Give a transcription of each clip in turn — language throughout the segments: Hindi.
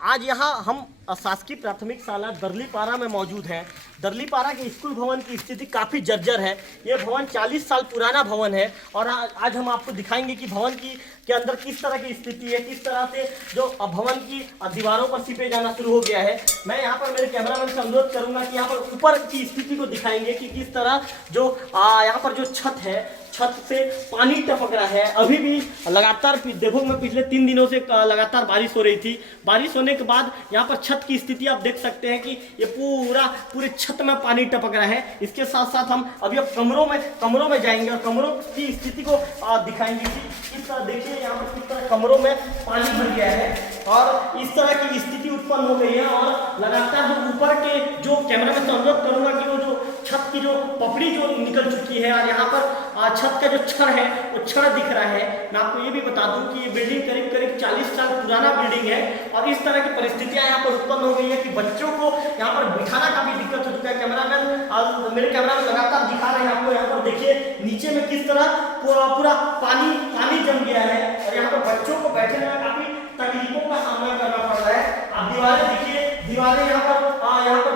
आज यहाँ हम शासकीय प्राथमिक शाला दर्लीपारा में मौजूद हैं। दर्लीपारा के स्कूल भवन की स्थिति काफ़ी जर्जर है। ये भवन 40 साल पुराना भवन है और आज हम आपको दिखाएंगे कि भवन की के अंदर किस तरह की स्थिति है, किस तरह से जो भवन की दीवारों पर सीपेज आना शुरू हो गया है। मैं यहाँ पर मेरे कैमरामैन से अनुरोध करूंगा कि यहाँ पर ऊपर की स्थिति को दिखाएंगे कि किस तरह जो यहाँ पर जो छत है, छत से पानी टपक रहा है। अभी भी लगातार देखो, मैं पिछले 3 दिनों से लगातार बारिश हो रही थी। बारिश होने के बाद यहाँ पर छत की स्थिति आप देख सकते हैं कि ये पूरे छत में पानी टपक रहा है। इसके साथ साथ हम अभी अब कमरों में जाएंगे और कमरों की स्थिति को दिखाएंगे कि किस तरह, देखिए यहाँ पर किस तरह कमरों में पानी भर गया है और इस तरह की स्थिति उत्पन्न हो गई है। और लगातार जो ऊपर के जो कैमरामैन से अनुरोध करूंगा कि वो जो छत की जो पपड़ी जो निकल चुकी है और यहाँ पर छत का जो छड़ है वो छड़ दिख रहा है। मैं आपको ये भी बता दूं कि ये बिल्डिंग करीब 40 साल पुराना बिल्डिंग है और इस तरह की परिस्थितियां यहाँ पर उत्पन्न हो गई है कि बच्चों को यहाँ पर बिठाना काफी दिक्कत हो चुका है। कैमरामैन मेरे कैमरामैन लगातार दिखा रहे हैं आपको। यहाँ पर देखिए नीचे में किस तरह पूरा पानी जम गया है और यहाँ पर बच्चों को बैठने में काफी तकलीफों का सामना करना पड़ रहा है। आप दीवारें देखिए, दीवारें यहाँ पर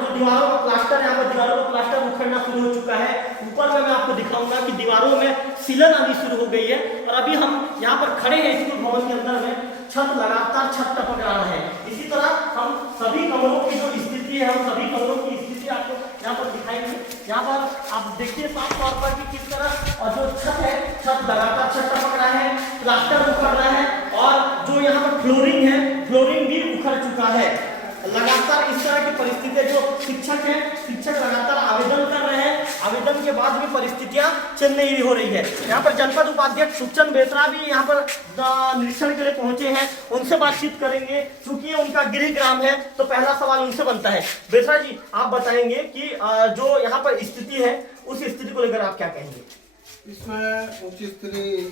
जो दीवारों का प्लास्टर, यहाँ पर दीवारों का प्लास्टर उखड़ना शुरू हो चुका है। ऊपर में मैं आपको दिखाऊंगा कि दीवारों में सीलन आनी शुरू हो गई है और अभी हम यहाँ पर खड़े हैं स्कूल भवन के अंदर में। छत लगातार छत टपक रहा है। इसी तरह हम सभी कमरों की जो स्थिति है, हम सभी कमरों की स्थिति आपको यहाँ पर दिखाएंगे। यहाँ पर आप देखिए साफ तौर पर कि किस तरह और जो छत है, छत लगातार छत टपक रहा है, प्लास्टर उखड़ रहा है और जो यहाँ पर फ्लोरिंग है, फ्लोरिंग भी उखड़ चुका है। लगातार इस तरह की परिस्थितियां, जो शिक्षक लगातार आवेदन कर रहे हैं, आवेदन के बाद भी परिस्थितियां चल नहीं हो रही है। यहाँ पर जनपद उपाध्यक्ष सुखचंद बेतरा भी यहाँ पर निरीक्षण के लिए पहुंचे हैं, उनसे बातचीत करेंगे। चूंकि उनका गृह ग्राम है तो पहला सवाल उनसे बनता है। बेतरा जी, आप बताएंगे कि जो यहाँ पर स्थिति है उस स्थिति को लेकर आप क्या कहेंगे? इसमें उच्च स्तरीय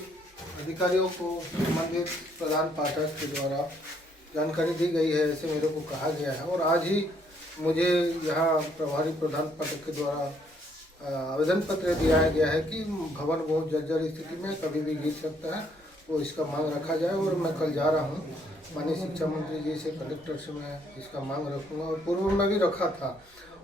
अधिकारियों को संबंधित प्रधान पाठक के द्वारा जानकारी दी गई है, ऐसे मेरे को कहा गया है और आज ही मुझे यहाँ प्रभारी प्रधान पाठक के द्वारा आवेदन पत्र दिया गया है कि भवन बहुत जर्जर स्थिति में कभी भी गिर सकता है, वो इसका मांग रखा जाए। और मैं कल जा रहा हूँ माननीय शिक्षा मंत्री जी से, कलेक्टर से मैं इसका मांग रखूँगा और पूर्व में भी रखा था।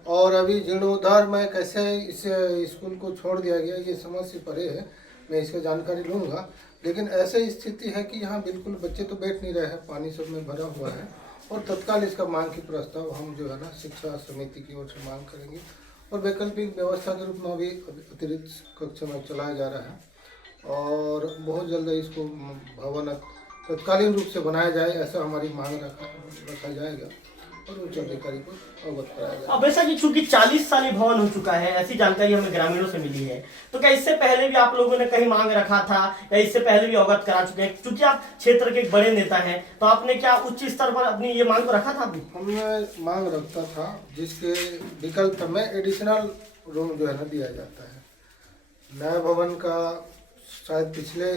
और अभी जीर्णोद्धार में कैसे इस स्कूल को छोड़ दिया गया ये समझ से परे है, मैं इसका जानकारी लूँगा। लेकिन ऐसे स्थिति है कि यहाँ बिल्कुल बच्चे तो बैठ नहीं रहे हैं, पानी सब में भरा हुआ है और तत्काल इसका मांग की प्रस्ताव हम जो है ना शिक्षा समिति की ओर से मांग करेंगे और वैकल्पिक व्यवस्था के रूप में भी अतिरिक्त कक्षा में चलाया जा रहा है और बहुत जल्द इसको भवन तत्कालीन रूप से बनाया जाए, ऐसा हमारी मांग रखा जाएगा और उच्च अधिकारी को अवगत कराया जाए। अब ऐसा कि चूंकि 40 साल भवन हो चुका है, ऐसी जानकारी हमें ग्रामीणों से मिली है, तो क्या इससे पहले भी आप लोगों ने कहीं मांग रखा था या इससे पहले भी अवगत करा चुके हैं? चूंकि आप क्षेत्र के एक बड़े नेता हैं तो आपने क्या उच्च स्तर पर अपनी ये मांग को रखा था? हमने मांग रखता था जिसके विकल्प में एडिशनल रूम जो है ना दिया जाता है। नया भवन का शायद पिछले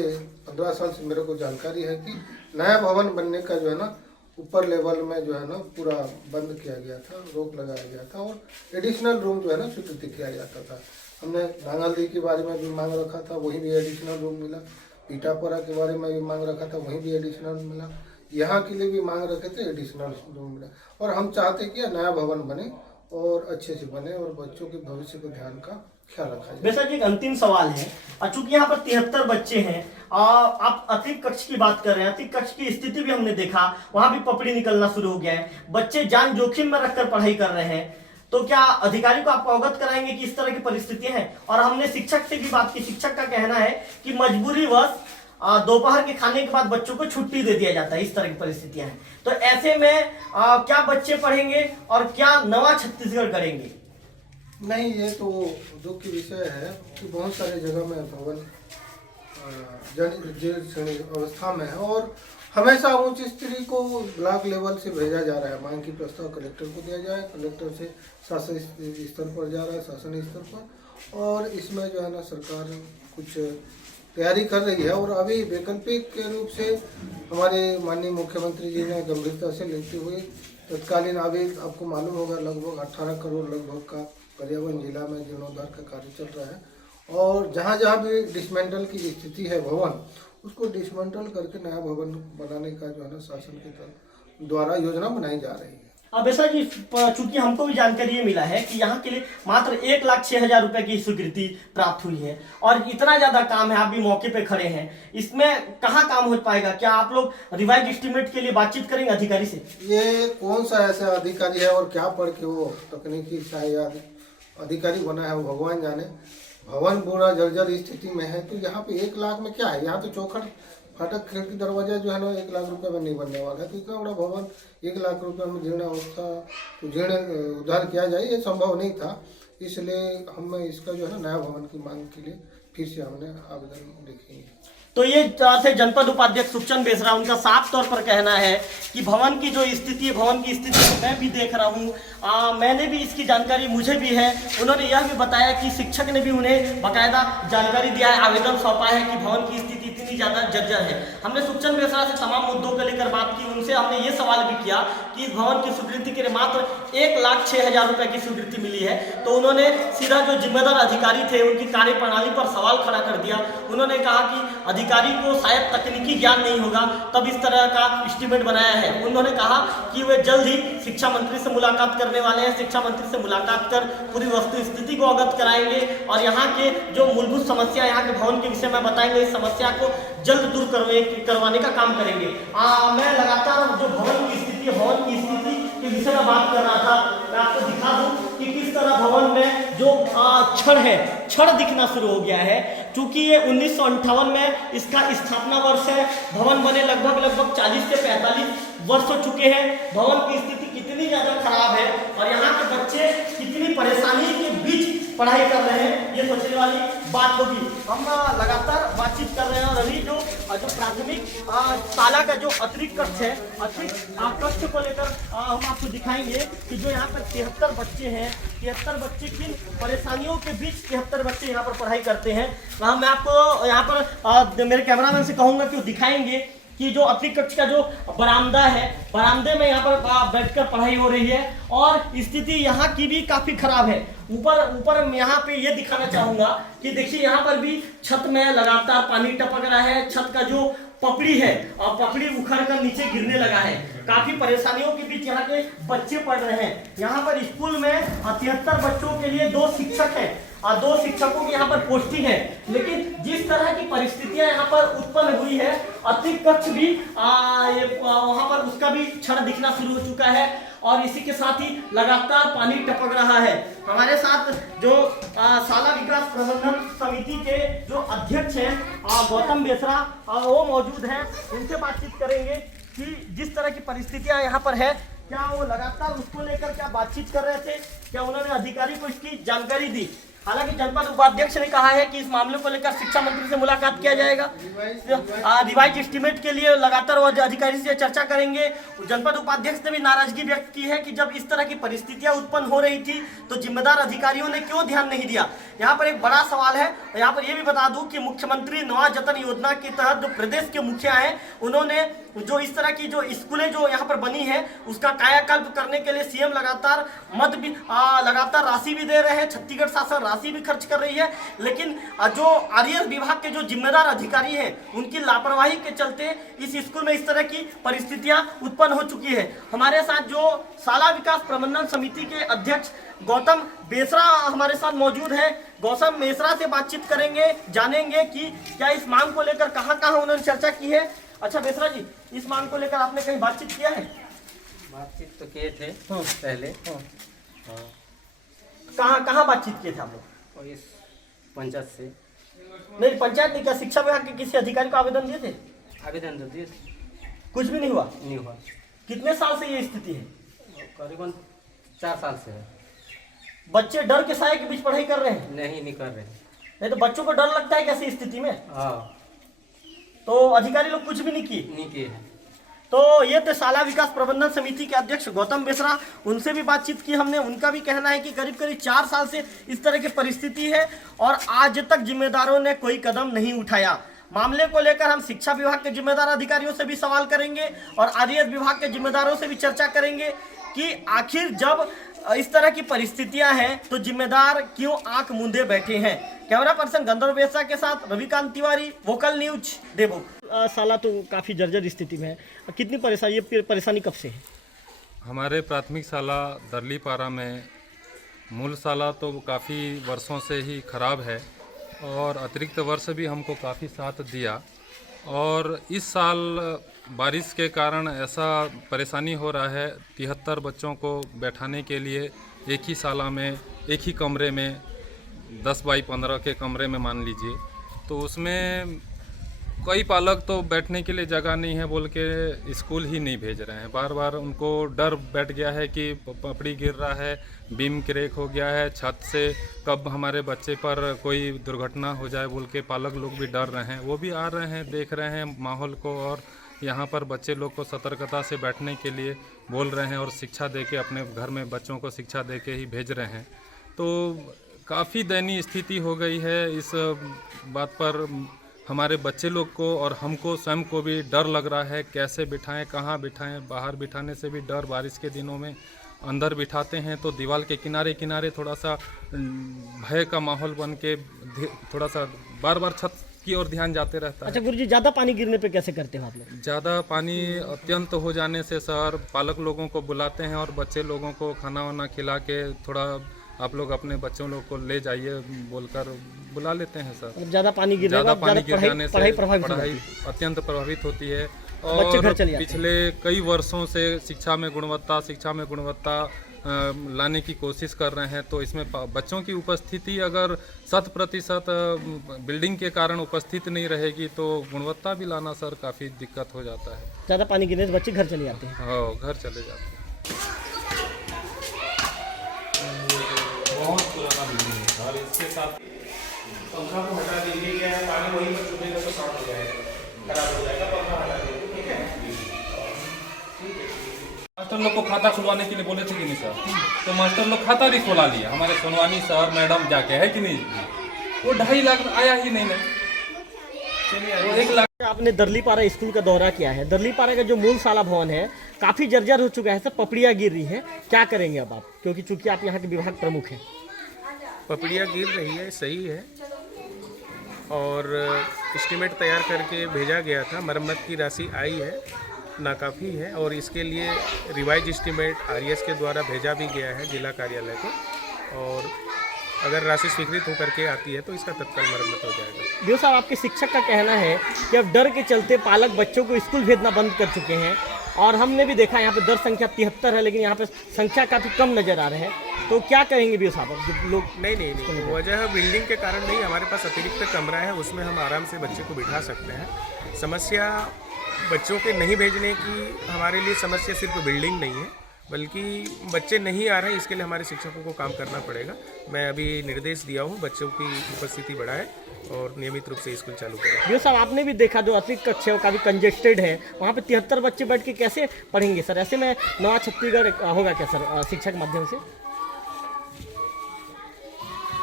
15 साल से मेरे को जानकारी है कि नया भवन बनने का जो है ना ऊपर लेवल में जो है ना पूरा बंद किया गया था, रोक लगाया गया था और एडिशनल रूम जो है ना स्वीकृत किया जाता था। हमने नांगलदी के बारे में भी मांग रखा था, वहीं भी एडिशनल रूम मिला। पीठापुरा के बारे में भी मांग रखा था, वहीं भी एडिशनल मिला। यहाँ के लिए भी मांग रखे थे, एडिशनल रूम मिला। और हम चाहते कि नया भवन बने और अच्छे से बने और बच्चों के भविष्य को ध्यान का ख्याल रखा जाए। वैसा कि एक अंतिम सवाल है, चूंकि यहाँ पर 73 बच्चे हैं, आप अतिरिक्त कक्ष की बात कर रहे हैं। अतिरिक्त कक्ष की स्थिति भी हमने देखा, वहां भी पपड़ी निकलना शुरू हो गया है, बच्चे जान जोखिम में रखकर पढ़ाई कर रहे हैं। तो क्या अधिकारी को आप अवगत कराएंगे कि इस तरह की परिस्थितियां हैं? और हमने शिक्षक से भी बात की, शिक्षक का कहना है कि मजबूरीवश दोपहर के खाने के बाद बच्चों को छुट्टी दे दिया जाता है। इस तरह की परिस्थितियां हैं, तो ऐसे में क्या बच्चे पढ़ेंगे और क्या नवा छत्तीसगढ़ करेंगे? नहीं, ये तो दुख की विषय है कि बहुत सारे जगह में भवन जर्जर अवस्था में है और हमेशा उच्च स्तरीय को ब्लॉक लेवल से भेजा जा रहा है। मांग की प्रस्ताव कलेक्टर को दिया जाए, कलेक्टर से शासन स्तर पर जा रहा है, शासन स्तर पर, और इसमें जो है ना सरकार कुछ तैयारी कर रही है। और अभी वैकल्पिक के रूप से हमारे माननीय मुख्यमंत्री जी ने गंभीरता से लेते हुए तत्कालीन, अभी आपको मालूम होगा लगभग 18 करोड़ लगभग का पर्यावरण जिला में जीर्णोद्धार का कार्य चल रहा है और जहाँ जहाँ भी डिसमेंटल की स्थिति है भवन, उसको डिसमेंटल करके नया भवन बनाने का जो है ना शासन की तरफ द्वारा योजना बनाई जा रही है। अब ऐसा जी, चूंकि हमको भी जानकारी ये मिला है कि यहाँ के लिए मात्र 1,06,000 रुपए की स्वीकृति प्राप्त हुई है और इतना ज्यादा काम है, आप भी मौके पे खड़े हैं, इसमें कहाँ काम हो पाएगा? क्या आप लोग रिवाइज एस्टीमेट के लिए बातचीत करेंगे अधिकारी से? ये कौन सा ऐसा अधिकारी है और क्या पढ़ के वो तकनीकी शायद अधिकारी बना है, वो भगवान जाने। भवन पूरा जर्जर स्थिति में है, तो यहाँ पे 1 लाख में क्या है? यहाँ तो चौखट फाटक खिड़की दरवाजा जो है ना 1 लाख रुपए में नहीं बनने वाला है। तो इतना बड़ा भवन 1 लाख रुपए में जीर्ण अवस्था तो जीर्ण उद्धार किया जाए, ये संभव नहीं था। इसलिए हम इसका जो है ना नया भवन की मांग के लिए फिर से हमने आवेदन लिखे। तो ये थे जनपद उपाध्यक्ष सुखचंद बेसरा। उनका साफ तौर पर कहना है कि भवन की जो स्थिति है, भवन की स्थिति को मैं भी देख रहा हूँ, मैंने भी इसकी जानकारी मुझे भी है। उन्होंने यह भी बताया कि शिक्षक ने भी उन्हें बाकायदा जानकारी दिया है, आवेदन सौंपा है कि भवन की स्थिति इतनी ज़्यादा जर्जर है। हमने सुखचंद बेसरा से तमाम मुद्दों को लेकर बात की, उनसे हमने ये सवाल भी किया कि इस भवन की स्वीकृति के लिए मात्र 1,06,000 रुपये की स्वीकृति मिली है। तो उन्होंने सीधा जो जिम्मेदार अधिकारी थे उनकी कार्यप्रणाली पर सवाल खड़ा कर दिया। उन्होंने कहा कि अधिकारी को शायद तकनीकी ज्ञान नहीं होगा, तब इस तरह का एस्टीमेट बनाया है। उन्होंने कहा कि वे जल्द ही शिक्षा मंत्री से मुलाकात करने वाले हैं, शिक्षा मंत्री से मुलाकात कर पूरी वस्तु स्थिति को अवगत कराएंगे और यहाँ के जो मूलभूत समस्या यहाँ के भवन के विषय में बताएंगे, इस समस्या को जल्द दूर करवाने का काम करेंगे। मैं लगातार जो भवन की स्थिति के विषय में बात कर रहा था। मैं आपको दिखा दूं कि किस तरह भवन में जो छड़ दिखना शुरू हो गया है। चूंकि ये 1958 में इसका स्थापना वर्ष है, भवन बने लगभग 40 से 45 वर्ष हो चुके हैं। भवन की स्थिति कितनी ज्यादा खराब है और यहाँ के बच्चे कितनी परेशानी के बीच पढ़ाई कर रहे हैं, ये सोचने वाली बात होगी। हम लगातार बातचीत कर रहे हैं और अभी जो प्राथमिक शाला का जो अतिरिक्त कक्ष है, अतिरिक्त कक्ष को लेकर हम आपको दिखाएंगे कि जो यहाँ पर 73 बच्चे हैं, 73 बच्चे किन परेशानियों के बीच 73 बच्चे यहाँ पर पढ़ाई करते हैं। मैं आपको यहाँ पर मेरे कैमरामैन से कहूँगा कि वो दिखाएंगे कि जो अतिरिक्त कक्ष का जो बरामदा है, बरामदे में यहाँ पर बैठकर पढ़ाई हो रही है और स्थिति यहाँ की भी काफी खराब है। ऊपर यहाँ पे ये दिखाना चाहूंगा कि देखिए यहाँ पर भी छत में लगातार पानी टपक रहा है। छत का जो पपड़ी है और पपड़ी उखड़ कर नीचे गिरने लगा है। काफी परेशानियों के बीच यहाँ के बच्चे पढ़ रहे हैं। यहाँ पर स्कूल में 73 बच्चों के लिए 2 शिक्षक हैं और 2 शिक्षकों की यहाँ पर पोस्टिंग है। लेकिन जिस तरह की परिस्थितियां यहाँ पर उत्पन्न हुई है, अतिरिक्त कक्ष भी वहाँ पर उसका भी छड़ दिखना शुरू हो चुका है और इसी के साथ ही लगातार पानी टपक रहा है। हमारे साथ जो शाला विकास प्रबंधन समिति के जो अध्यक्ष हैं गौतम बेसरा, वो मौजूद हैं। उनसे बातचीत करेंगे कि जिस तरह की परिस्थितियां यहाँ पर है, क्या वो लगातार उसको लेकर क्या बातचीत कर रहे थे, क्या उन्होंने अधिकारी को इसकी जानकारी दी। हालांकि जनपद उपाध्यक्ष ने कहा है कि इस मामले को लेकर शिक्षा मंत्री से मुलाकात किया जाएगा, रिवाइज एस्टीमेट के लिए लगातार वो अधिकारी से चर्चा करेंगे। जनपद उपाध्यक्ष ने भी नाराजगी व्यक्त की है कि जब इस तरह की परिस्थितियां उत्पन्न हो रही थी तो जिम्मेदार अधिकारियों ने क्यों ध्यान नहीं दिया। यहाँ पर एक बड़ा सवाल है। यहाँ पर यह भी बता दूं कि मुख्यमंत्री नवा जतन योजना के तहत जो प्रदेश के मुखिया हैं, उन्होंने जो इस तरह की जो स्कूलें जो यहाँ पर बनी है उसका कायाकल्प करने के लिए सीएम लगातार राशि भी दे रहे हैं। छत्तीसगढ़ शासन राशि भी खर्च कर रही है, लेकिन जो आरएएस विभाग के जो जिम्मेदार अधिकारी हैं उनकी लापरवाही के चलते इस स्कूल में इस तरह की परिस्थितियां उत्पन्न हो चुकी है। हमारे साथ जो शाला विकास प्रबंधन समिति के अध्यक्ष गौतम बेसरा हमारे साथ मौजूद है। गौतम बेसरा से बातचीत करेंगे, जानेंगे कि क्या इस मांग को लेकर कहाँ उन्होंने चर्चा की है। अच्छा बेसरा जी, इस मांग को लेकर आपने कहीं बातचीत किया है? बातचीत तो किए थे पहले। कहाँ बातचीत किए थे आप लोग? और इस पंचायत से नहीं, पंचायत नहीं, क्या शिक्षा विभाग के किसी अधिकारी को आवेदन दिए थे? आवेदन तो दिए थे, कुछ भी नहीं हुआ। कितने साल से ये स्थिति है? करीबन 4 साल से है। बच्चे डर के साए के बीच पढ़ाई कर रहे हैं? नहीं कर रहे। नहीं तो बच्चों को डर लगता है कैसी स्थिति में? हाँ, तो अधिकारी लोग कुछ भी नहीं किए हैं। तो ये थे शाला विकास प्रबंधन समिति के अध्यक्ष गौतम बेसरा। उनसे भी बातचीत की हमने। उनका भी कहना है कि करीब 4 साल से इस तरह की परिस्थिति है और आज तक जिम्मेदारों ने कोई कदम नहीं उठाया। मामले को लेकर हम शिक्षा विभाग के जिम्मेदार अधिकारियों से भी सवाल करेंगे और आरएएस विभाग के जिम्मेदारों से भी चर्चा करेंगे कि आखिर जब इस तरह की परिस्थितियां हैं तो जिम्मेदार क्यों आंख मूंदे बैठे हैं। कैमरा पर्सन गंधर्व बेसरा के साथ रविकांत तिवारी, वोकल न्यूज, देवभूमि। शाला तो काफ़ी जर्जर स्थिति में है, कितनी परेशानी, ये परेशानी कब से है? हमारे प्राथमिक शाला दरलीपारा में मूल शाला तो काफ़ी वर्षों से ही खराब है और अतिरिक्त वर्ष भी हमको काफ़ी साथ दिया, और इस साल बारिश के कारण ऐसा परेशानी हो रहा है। 73 बच्चों को बैठाने के लिए एक ही शाला में, एक ही कमरे में 10 बाई 15 के कमरे में मान लीजिए, तो उसमें कई पालक तो बैठने के लिए जगह नहीं है बोल के स्कूल ही नहीं भेज रहे हैं। बार बार उनको डर बैठ गया है कि पपड़ी गिर रहा है, बीम क्रैक हो गया है, छत से कब हमारे बच्चे पर कोई दुर्घटना हो जाए बोल के पालक लोग भी डर रहे हैं। वो भी आ रहे हैं, देख रहे हैं माहौल को, और यहाँ पर बच्चे लोग को सतर्कता से बैठने के लिए बोल रहे हैं और शिक्षा दे के अपने घर में बच्चों को शिक्षा दे के ही भेज रहे हैं। तो काफ़ी दयनीय स्थिति हो गई है। इस बात पर हमारे बच्चे लोग को और हमको स्वयं को भी डर लग रहा है, कैसे बिठाएं, कहाँ बिठाएं। बाहर बिठाने से भी डर, बारिश के दिनों में अंदर बिठाते हैं तो दीवार के किनारे किनारे थोड़ा सा भय का माहौल बन के थोड़ा सा बार बार छत की ओर ध्यान जाते रहता है। अच्छा गुरुजी, ज़्यादा पानी गिरने पे कैसे करते हो आप लोग? ज़्यादा पानी अत्यंत हो जाने से सर पालक लोगों को बुलाते हैं और बच्चे लोगों को खाना वाना खिला के थोड़ा आप लोग अपने बच्चों लोग को ले जाइए बोलकर बुला लेते हैं सर। मतलब ज़्यादा पानी गिरेगा, ज़्यादा पानी गिर जाने से पढ़ाई प्रभावित हो पढ़ाई जाती है। अत्यंत प्रभावित होती है। बच्चे घर और चले जाते हैं। पिछले कई वर्षों से शिक्षा में गुणवत्ता लाने की कोशिश कर रहे हैं, तो इसमें बच्चों की उपस्थिति अगर 100% बिल्डिंग के कारण उपस्थित नहीं रहेगी तो गुणवत्ता भी लाना सर काफ़ी दिक्कत हो जाता है। ज़्यादा पानी गिरने से बच्चे घर चले जाते हैं। हाँ, घर चले जाते हैं। बहुत पुराना बिल्डिंग है और इसके साथ पंखा को हटा दीजिए, क्या है पानी वहीं पर चुभेगा तो शॉर्ट हो जाएगा, खराब हो जाएगा। पंखा हटा दीजिए, ठीक है। मास्टर लोग को खाता खुलवाने के लिए बोले थे कि नहीं सर, तो मास्टर लोग खाता भी खुला लिया हमारे सोनवानी सर मैडम जाके, है कि नहीं। वो 2.5 लाख आया ही नहीं, वो 1 लाख। आपने दरलीपारा स्कूल का दौरा किया है। दरलीपारा का जो मूल शाला भवन है काफ़ी जर्जर हो चुका है सर, पपड़ियाँ गिर रही है, क्या करेंगे अब आप, क्योंकि चूंकि आप यहाँ के विभाग प्रमुख हैं? पपड़ियाँ गिर रही है, सही है, और एस्टीमेट तैयार करके भेजा गया था, मरम्मत की राशि आई है, नाकाफ़ी है, और इसके लिए रिवाइज एस्टीमेट आरएस के द्वारा भेजा भी गया है जिला कार्यालय को, और अगर राशि स्वीकृत होकर के आती है तो इसका तत्काल मरम्मत हो जाएगा। जो साहब, आपके शिक्षक का कहना है कि अब डर के चलते पालक बच्चों को स्कूल भेजना बंद कर चुके हैं, और हमने भी देखा यहाँ पे दर संख्या 73 है, लेकिन यहाँ पे संख्या काफ़ी कम नज़र आ रहे हैं, तो क्या कहेंगे भी साहब अब जो लोग? नहीं, वजह बिल्डिंग के कारण नहीं, हमारे पास अतिरिक्त कमरा है, उसमें हम आराम से बच्चे को बिठा सकते हैं। समस्या बच्चों के नहीं भेजने की हमारे लिए समस्या सिर्फ बिल्डिंग नहीं है, बल्कि बच्चे नहीं आ रहे हैं, इसके लिए हमारे शिक्षकों को काम करना पड़ेगा। मैं अभी निर्देश दिया हूँ बच्चों की उपस्थिति बढ़ाए और नियमित रूप से स्कूल चालू करें। जो साहब, आपने भी देखा जो अतिरिक्त कक्षा काफ़ी कंजेस्टेड है, वहाँ पे 73 बच्चे बैठ के कैसे पढ़ेंगे सर? ऐसे में नवा छत्तीसगढ़ होगा क्या सर शिक्षा के माध्यम से?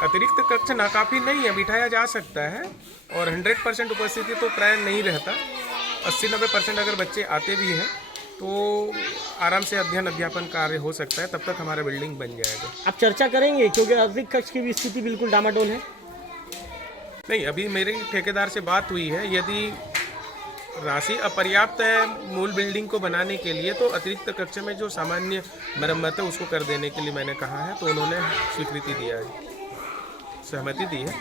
अतिरिक्त कक्ष नाकाफी नहीं है, बिठाया जा सकता है, और 100% उपस्थिति तो प्राय नहीं रहता। 80-90% अगर बच्चे आते भी हैं तो आराम से अध्ययन अध्यापन कार्य हो सकता है, तब तक हमारा बिल्डिंग बन जाएगा। आप चर्चा करेंगे, क्योंकि अतिरिक्त कक्ष की भी स्थिति बिल्कुल डामाडोल है। नहीं, अभी मेरी ठेकेदार से बात हुई है, यदि राशि अपर्याप्त है मूल बिल्डिंग को बनाने के लिए तो अतिरिक्त कक्ष में जो सामान्य मरम्मत है उसको कर देने के लिए मैंने कहा है, तो उन्होंने स्वीकृति दिया है, सहमति दी है।